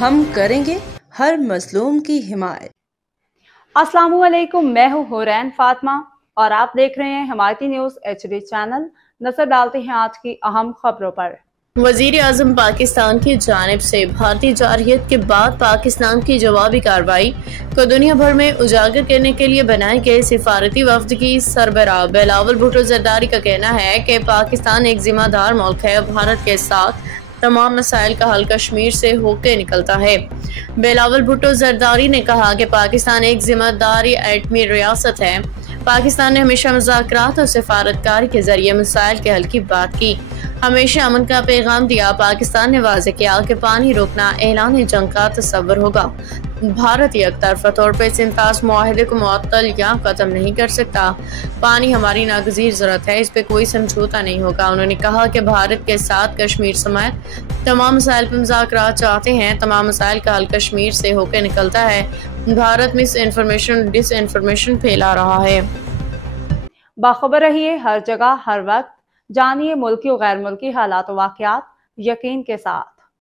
ہم کریں گے ہر مظلوم کی حمایت۔ السلام علیکم، میں ہوں حورین فاطمہ اور آپ دیکھ رہے ہیں حمایتی نیوز HD چینل۔ نظر ڈالتے ہیں آج کی اہم خبروں پر۔ وزیر اعظم پاکستان کی جانب سے بھارتی جارحیت کے بعد پاکستان کی جوابی کارروائی کو دنیا بھر میں اجاگر کرنے کے لیے بنائے گئے سفارتی وفد کی سربراہ بلاول بھٹو زرداری کا کہنا ہے کہ پاکستان ایک ذمہ دار ملک ہے، بھارت کے ساتھ تمام مسائل کا حل کشمیر سے ہو کے نکلتا ہے۔ بلاول بھٹو زرداری نے کہا کہ پاکستان ایک ذمہ دار ایٹمی ریاست ہے۔ پاکستان نے ہمیشہ مذاکرات اور سفارتکاری کے ذریعے مسائل کے حل کی بات کی، ہمیشہ امن کا پیغام دیا۔ پاکستان نے واضح کیا کہ پانی روکنا اعلان جنگ کا تصور ہوگا۔ بھارت یک طرفہ طور پر اس امتیاز معاہدے کو معطل یا ختم نہیں کر سکتا۔ پانی ہماری ناگزیر ضرورت ہے، اس پہ کوئی سمجھوتا نہیں ہوگا۔ انہوں نے کہا کہ بھارت کے ساتھ کشمیر سمیت تمام مسائل پر مذاکرات چاہتے ہیں۔ تمام مسائل کا حل کشمیر سے ہو کے نکلتا ہے۔ بھارت مس انفارمیشن ڈس انفارمیشن پھیلا رہا ہے۔ باخبر رہیے ہر جگہ ہر وقت، جانیے ملکی و غیر ملکی حالات و واقعات یقین کے ساتھ۔